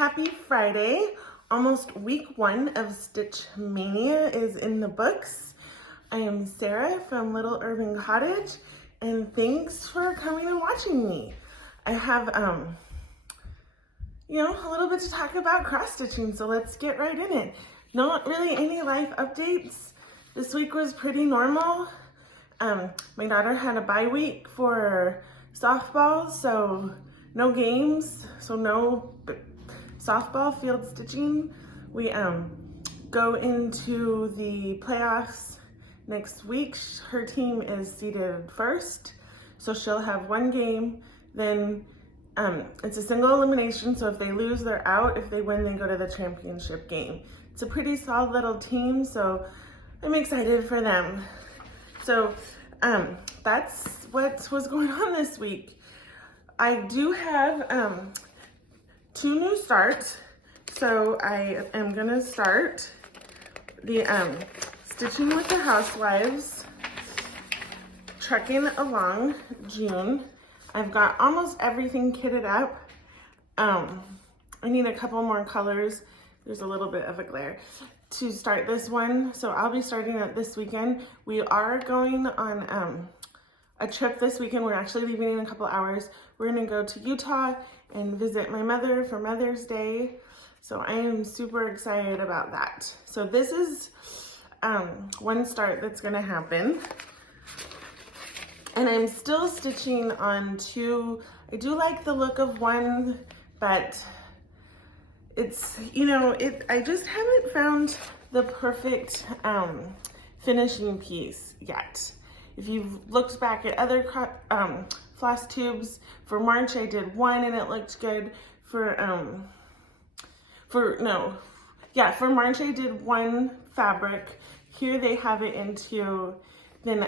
Happy Friday. Almost week 1 of Stitch Mania is in the books. I am Sarah from Little Urban Cottage, and thanks for coming and watching me. I have, a little bit to talk about cross stitching, so let's get right in it. Not really any life updates. This week was pretty normal. My daughter had a bye week for softball, so no games, so no softball field stitching. We go into the playoffs next week. Her team is seeded first, so she'll have 1 game. Then it's a single elimination, so if they lose, they're out. If they win, they go to the championship game. It's a pretty solid little team, so I'm excited for them. So that's what was going on this week. I do have 2 new starts. So I am gonna start the Stitching with the Housewives, trucking along June. I've got almost everything kitted up. I need a couple more colors. There's a little bit of a glare to start this one. So I'll be starting it this weekend. We are going on a trip this weekend. We're actually leaving in a couple hours. We're gonna go to Utah and visit my mother for Mother's Day. So I am super excited about that. So this is one start that's gonna happen. And I'm still stitching on 2. I do like the look of one, but it's, I just haven't found the perfect finishing piece yet. If you've looked back at other floss tubes, for March I did 1 and it looked good. For March I did 1 fabric. Here they have it in 2. Then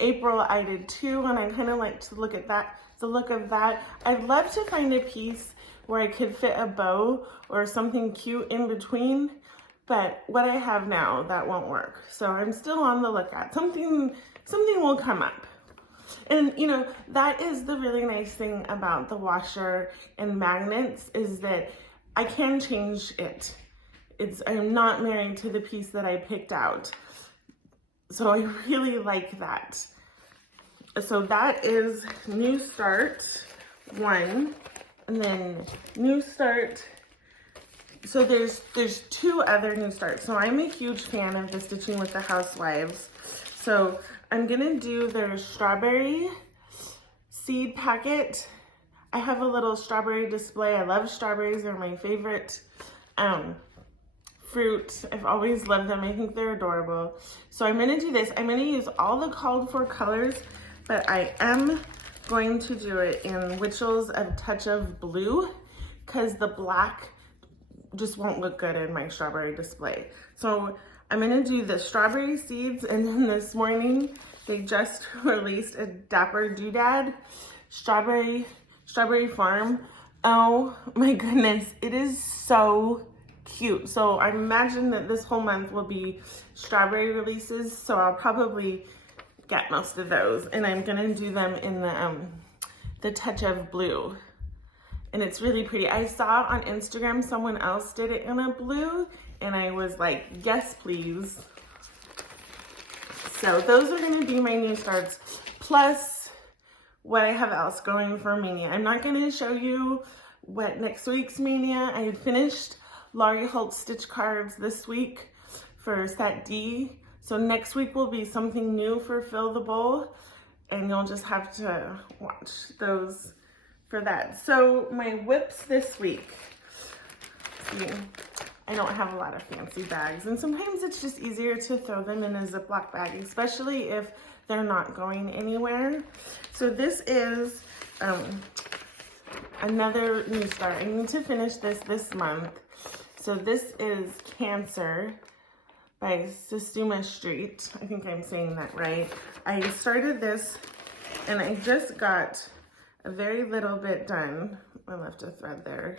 April I did 2, and I kind of liked the look of that. I'd love to find a piece where I could fit a bow or something cute in between, but what I have now, that won't work. So I'm still on the lookout. Something will come up. And that is the really nice thing about the washer and magnets, is that I can change it. I'm not married to the piece that I picked out. So I really like that. So that is new start 1, and then new start. So there's 2 other new starts. So I'm a huge fan of the Stitching with the Housewives. So I'm gonna do their strawberry seed packet. I have a little strawberry display. I love strawberries. They're my favorite fruit. I've always loved them. I think they're adorable. So I'm gonna do this. I'm gonna use all the called for colors, but I am going to do it in Witchell's A Touch of Blue, because the black just won't look good in my strawberry display. So I'm gonna do the strawberry seeds, and then this morning they just released a Dapper Doodad strawberry farm. Oh my goodness, it is so cute. So I imagine that this whole month will be strawberry releases, so I'll probably get most of those, and I'm gonna do them in the Touch of Blue. And it's really pretty. I saw on Instagram someone else did it in a blue, and I was like, yes, please. So those are gonna be my new starts, plus what I have else going for Mania. I'm not gonna show you what next week's Mania. I had finished Laurie Holt stitch cards this week for set D. So next week will be something new for Fill the Bowl, and you'll just have to watch those for that. So my WIPs this week. See, I don't have a lot of fancy bags, and sometimes it's just easier to throw them in a Ziploc bag, especially if they're not going anywhere. So this is another new start. I need to finish this month. So this is Cancer by Satsuma Street. I think I'm saying that right. I started this and I just got a very little bit done. I left a thread there.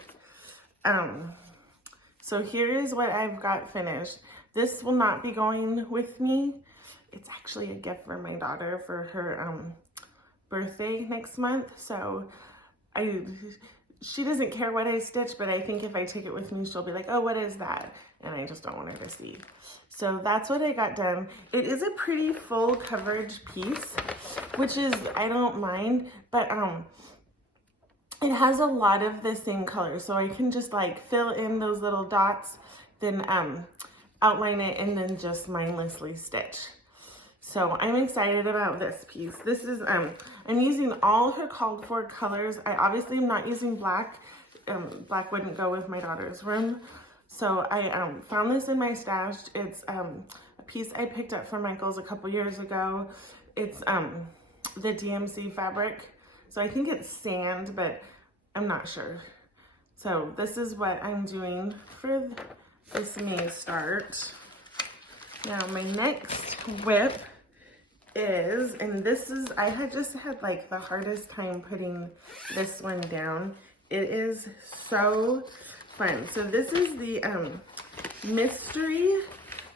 So here is what I've got finished. This will not be going with me. It's actually a gift for my daughter for her birthday next month. So she doesn't care what I stitch, but I think if I take it with me, she'll be like, oh, what is that? And I just don't want her to see. So that's what I got done. It is a pretty full coverage piece, which is, I don't mind, but it has a lot of the same color. So I can just like fill in those little dots, then outline it, and then just mindlessly stitch. So I'm excited about this piece. This is, I'm using all her called for colors. I obviously am not using black. Black wouldn't go with my daughter's room. So I found this in my stash. It's a piece I picked up from Michael's a couple years ago. It's the DMC fabric. So I think it's sand, but I'm not sure. So this is what I'm doing for this May start. Now my next WIP is, and this is, I had just had like the hardest time putting this one down. It is so fun. So this is the Mystery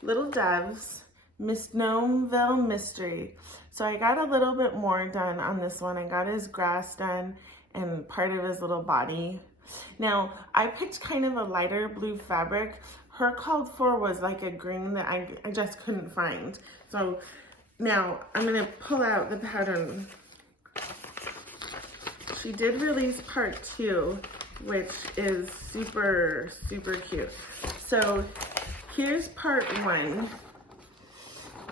Little Doves Miss Gnomeville Mystery. So I got a little bit more done on this one. I got his grass done and part of his little body. Now I picked kind of a lighter blue fabric. Her called for was like a green that I just couldn't find. So now I'm gonna pull out the pattern. She did release part 2, which is super, super cute. So here's part 1.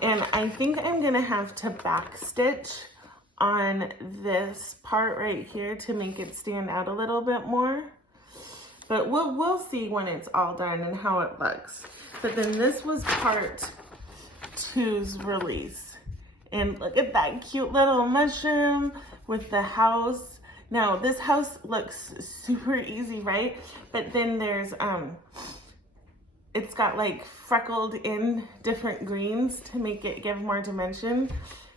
And I think I'm gonna have to back stitch on this part right here to make it stand out a little bit more. But we'll see when it's all done and how it looks. But then this was part 2's release. And look at that cute little mushroom with the house. Now this house looks super easy, right? But then there's, it's got like freckled in different greens to make it give more dimension.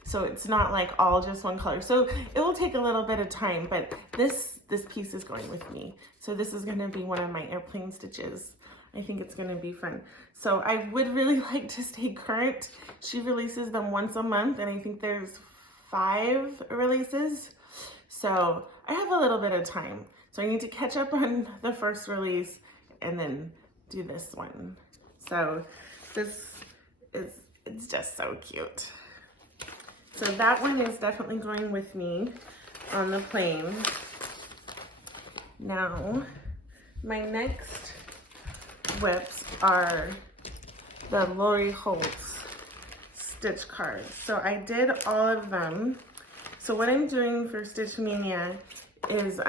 So it's not like all just one color. So it will take a little bit of time, but this piece is going with me. So this is gonna be one of my airplane stitches. I think it's gonna be fun. So I would really like to stay current. She releases them once a month, and I think there's 5 releases. So I have a little bit of time. So I need to catch up on the first release and then do this one. So this is, it's just so cute. So that one is definitely going with me on the plane. Now, my next WIPs are the Laurie Holt's stitch cards. So I did all of them. So what I'm doing for Stitch Mania is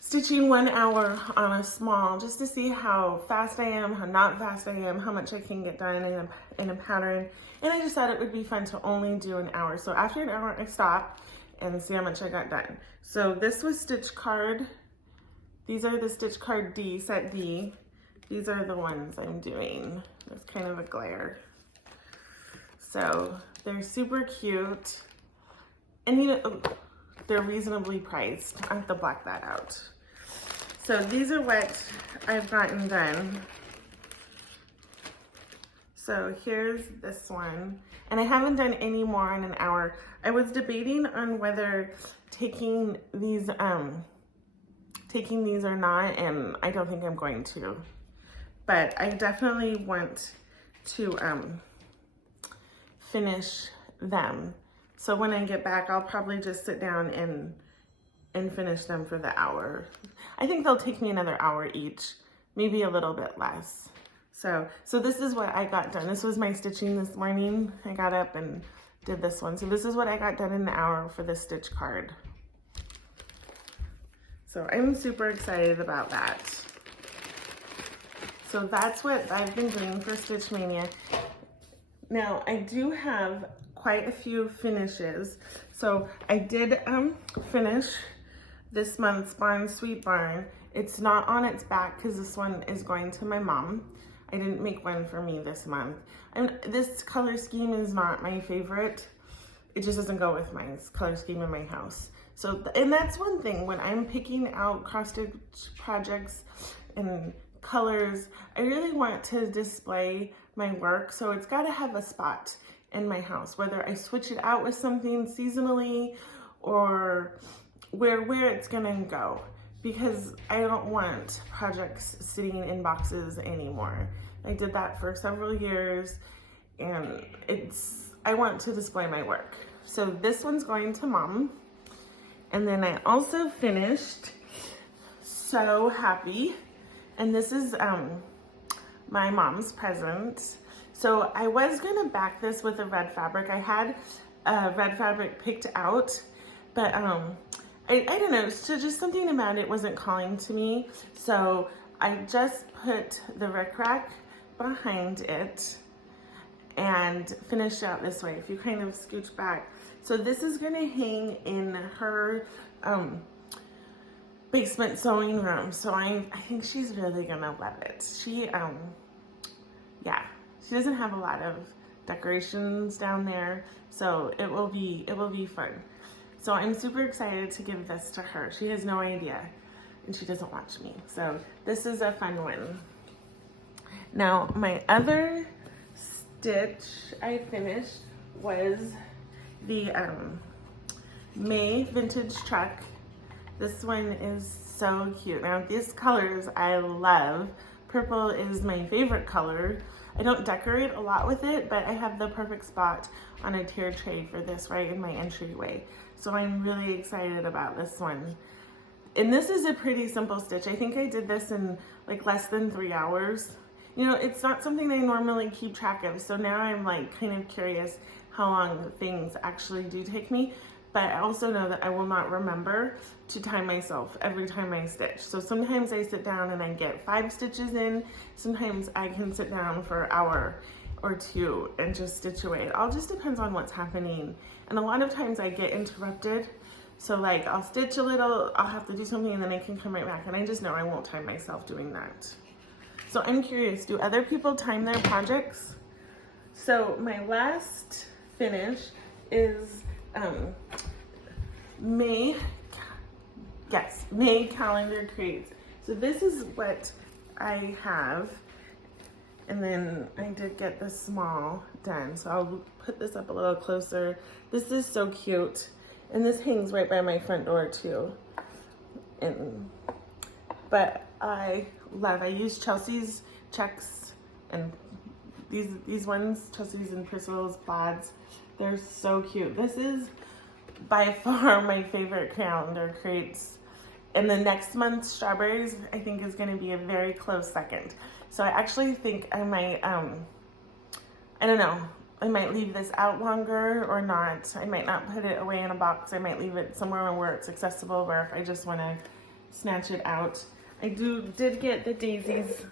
stitching 1 hour on a small, just to see how fast I am, how not fast I am, how much I can get done in a pattern. And I just thought it would be fun to only do an hour. So after an hour, I stop and see how much I got done. So this was stitch card. These are the stitch card D, set D. These are the ones I'm doing. It's kind of a glare. So they're super cute. And you know, they're reasonably priced. I have to black that out. So these are what I've gotten done. So here's this one. And I haven't done any more in an hour. I was debating on whether taking these or not, and I don't think I'm going to. But I definitely want to finish them. So when I get back, I'll probably just sit down and finish them for the hour. I think they'll take me another hour each, maybe a little bit less. So this is what I got done. This was my stitching this morning. I got up and did this one. So this is what I got done in the hour for the stitch card. So I'm super excited about that. So that's what I've been doing for Stitch Mania. Now I do have quite a few finishes. So I did finish this month's Barn Sweet Barn. It's not on its back because this one is going to my mom. I didn't make one for me this month. And this color scheme is not my favorite. It just doesn't go with my color scheme in my house. So, and that's one thing, when I'm picking out cross stitch projects and colors, I really want to display my work. So it's gotta have a spot in my house, whether I switch it out with something seasonally or where it's gonna go, because I don't want projects sitting in boxes anymore. I did that for several years, and I want to display my work. So this one's going to Mom. And then I also finished, so happy, and this is my mom's present. So I was gonna back this with a red fabric. I had red fabric picked out, but I don't know, so just something about it wasn't calling to me. So I just put the rickrack behind it and finished out this way. If you kind of scooch back. So this is gonna hang in her basement sewing room. So I think she's really gonna love it. She, yeah, she doesn't have a lot of decorations down there, so it will be fun. So I'm super excited to give this to her. She has no idea, and she doesn't watch me. So this is a fun one. Now, my other stitch I finished was the May vintage truck. This one is so cute. Now, these colors I love. Purple is my favorite color. I don't decorate a lot with it, but I have the perfect spot on a tier tray for this right in my entryway. So I'm really excited about this one. And this is a pretty simple stitch. I think I did this in like less than 3 hours. You know, it's not something I normally keep track of. So now I'm like kind of curious how long things actually do take me. But I also know that I will not remember to time myself every time I stitch. So sometimes I sit down and I get 5 stitches in. Sometimes I can sit down for an hour or 2 and just stitch away. It all just depends on what's happening. And a lot of times I get interrupted. So like I'll stitch a little, I'll have to do something, and then I can come right back. And I just know I won't time myself doing that. So I'm curious, do other people time their projects? So my last finish is May calendar creates. So this is what I have, and then I did get the small done. So I'll put this up a little closer. This is so cute, and this hangs right by my front door too. But I use Chelsea's checks, and these ones, Chelsea's and Priscilla's plaids. They're so cute. This is by far my favorite calendar creates. And the next month's strawberries, I think, is going to be a very close second. So I actually think I might, I don't know, I might leave this out longer or not. I might not put it away in a box. I might leave it somewhere where it's accessible, where if I just want to snatch it out. I did get the daisies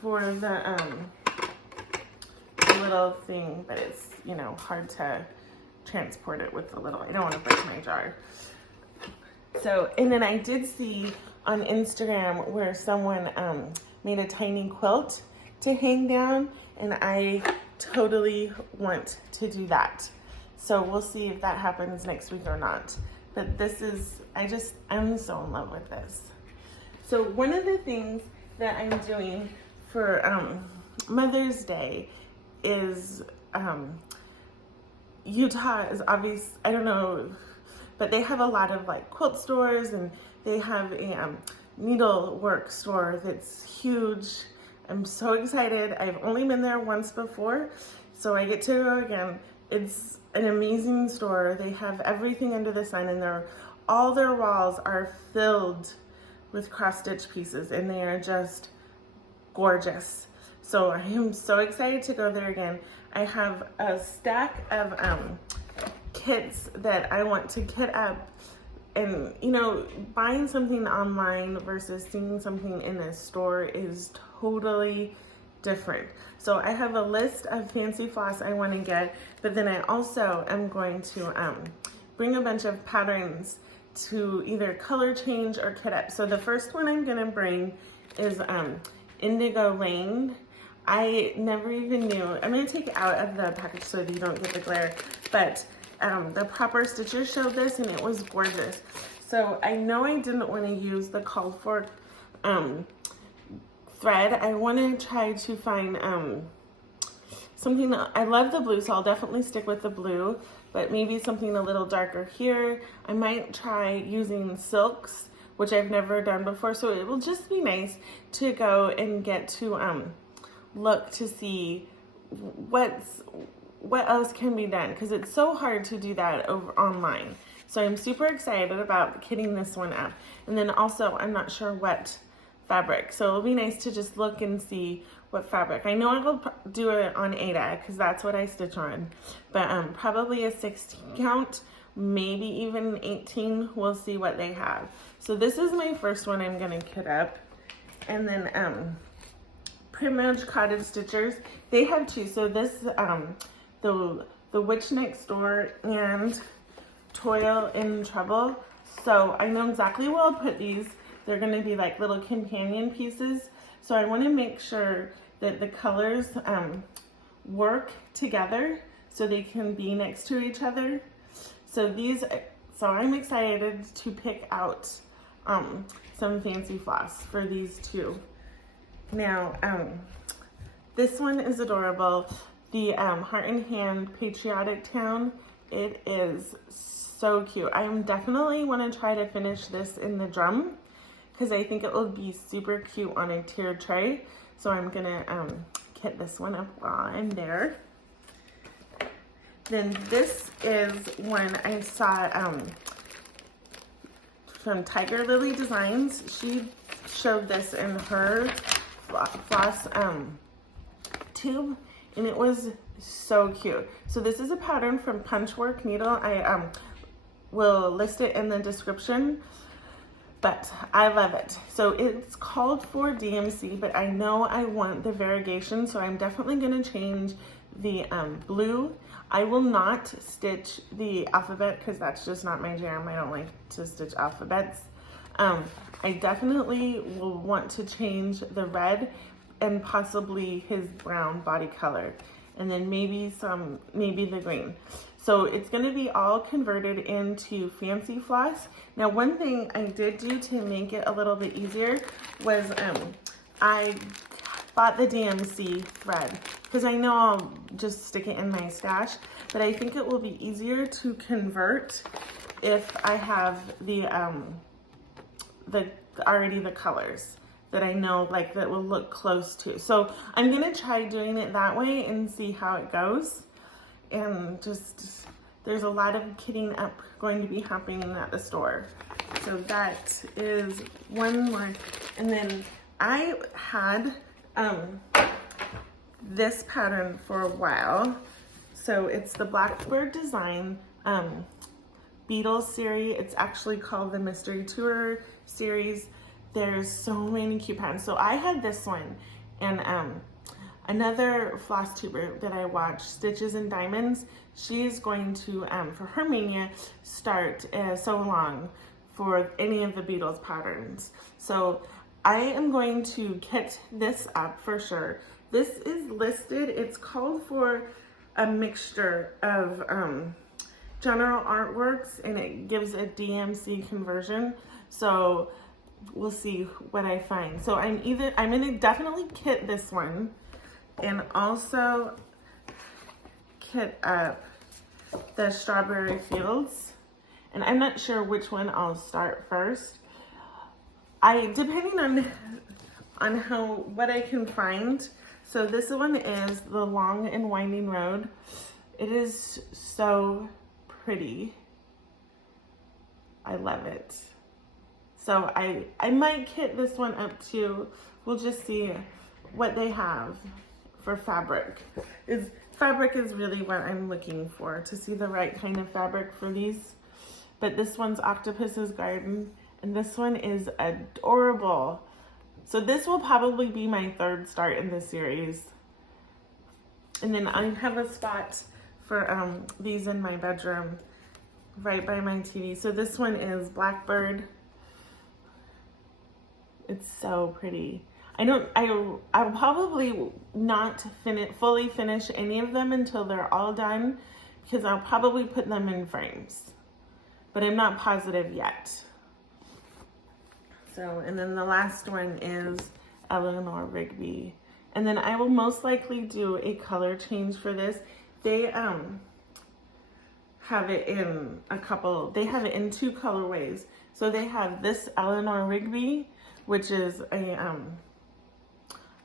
for the little thing, but it's, you know, hard to transport it with the little, I don't want to break my jar. So, and then I did see on Instagram where someone made a tiny quilt to hang down, and I totally want to do that. So we'll see if that happens next week or not. But this is, I'm so in love with this. So one of the things that I'm doing for Mother's Day is, Utah is obvious, I don't know, but they have a lot of like quilt stores, and they have a needlework store that's huge. I'm so excited. I've only been there once before, so I get to go again. It's an amazing store. They have everything under the sun, and all their walls are filled with cross stitch pieces, and they are just gorgeous. So I am so excited to go there again. I have a stack of kits that I want to kit up, and you know, buying something online versus seeing something in a store is totally different. So I have a list of fancy floss I want to get, but then I also am going to bring a bunch of patterns to either color change or kit up. So the first one I'm gonna bring is Indigo Lane. I never even knew. I'm gonna take it out of the package so that you don't get the glare, but the Proper Stitcher showed this, and it was gorgeous. So I know I didn't want to use the called for thread. I want to try to find something that, I love the blue, so I'll definitely stick with the blue, but maybe something a little darker here. I might try using silks, which I've never done before, so it will just be nice to go and get to look to see what else can be done, because it's so hard to do that over online. So I'm super excited about kitting this one up. And then also, I'm not sure what fabric, so it'll be nice to just look and see what fabric. I know I will do it on Aida, because that's what I stitch on, but probably a 16 count, maybe even 18. We'll see what they have. So this is my first one I'm gonna kit up. And then Primrose Cottage Stitchers, they have two. So this, the Witch Next Door and Toil in Trouble. So I know exactly where I'll put these. They're gonna be like little companion pieces. So I wanna make sure that the colors work together so they can be next to each other. So I'm excited to pick out some fancy floss for these two. Now, this one is adorable. The Heart and Hand Patriotic Town. It is so cute. I am definitely want to try to finish this in the drum, because I think it will be super cute on a tiered tray. So I'm gonna kit this one up while I'm there. Then this is one I saw from Tiger Lily Designs. She showed this in her floss tube, and it was so cute. So this is a pattern from Punchwork Needle. I will list it in the description, but I love it. So it's called for DMC, but I know I want the variegation, so I'm definitely gonna change the blue. I will not stitch the alphabet, because that's just not my jam. I don't like to stitch alphabets. I definitely will want to change the red and possibly his brown body color, and then maybe the green. So it's going to be all converted into fancy floss. Now, one thing I did do to make it a little bit easier was I bought the DMC thread, because I know I'll just stick it in my stash, but I think it will be easier to convert if I have already the colors that I know, like, that will look close to. So I'm gonna try doing it that way and see how it goes. And just, there's a lot of kitting up going to be happening at the store. So that is one more. And then I had this pattern for a while. So it's the Blackbird Design Beatles series. It's actually called the Mystery Tour series. There's so many cute patterns. So I had this one, and another floss tuber that I watched, Stitches and Diamonds, she's going to, for her mania, start so long for any of the Beatles patterns. So I am going to kit this up for sure. This is listed, it's called for a mixture of general artworks, and it gives a DMC conversion. So we'll see what I find. So I'm gonna definitely kit this one, and also kit up the Strawberry Fields. And I'm not sure which one I'll start first. Depending on what I can find. So this one is the Long and Winding Road. It is so pretty. I love it. So I might kit this one up too. We'll just see what they have for fabric. Fabric is really what I'm looking for, to see the right kind of fabric for these. But this one's Octopus's Garden, and this one is adorable. So this will probably be my third start in this series. And then I have a spot for these in my bedroom, right by my TV. So this one is Blackbird. It's so pretty. I'll probably not fully finish any of them until they're all done, because I'll probably put them in frames, but I'm not positive yet. So, and then the last one is Eleanor Rigby. And then I will most likely do a color change for this. They, have it in they have it in 2 colorways. So they have this Eleanor Rigby, which is a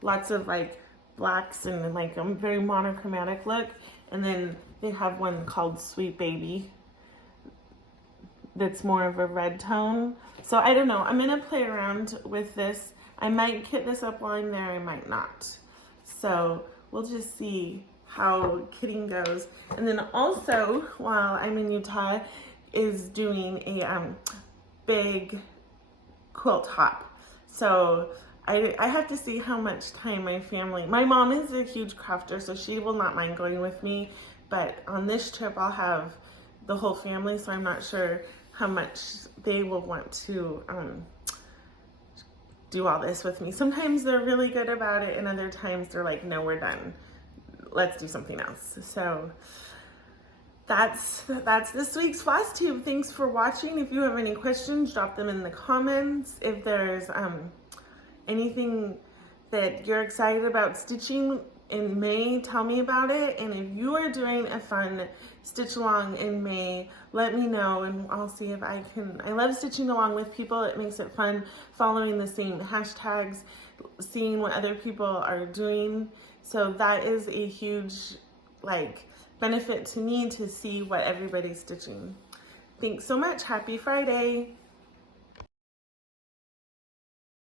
lots of like blacks and like a very monochromatic look, and then they have one called Sweet Baby that's more of a red tone. So I don't know, I'm gonna play around with this. I might kit this up while I'm there, I might not. So we'll just see how kitting goes. And then also, while I'm in Utah, is doing a big quilt hop. So I have to see how much time my mom is a huge crafter, so she will not mind going with me, but on this trip I'll have the whole family, so I'm not sure how much they will want to do all this with me. Sometimes they're really good about it, and other times they're like, no, we're done. Let's do something else. So that's this week's FlossTube. Thanks for watching. If you have any questions, drop them in the comments. If there's anything that you're excited about stitching in May, tell me about it. And if you are doing a fun stitch along in May, let me know and I'll see if I can. I love stitching along with people. It makes it fun following the same hashtags, seeing what other people are doing. So that is a huge like benefit to me, to see what everybody's stitching. Thanks so much. Happy Friday.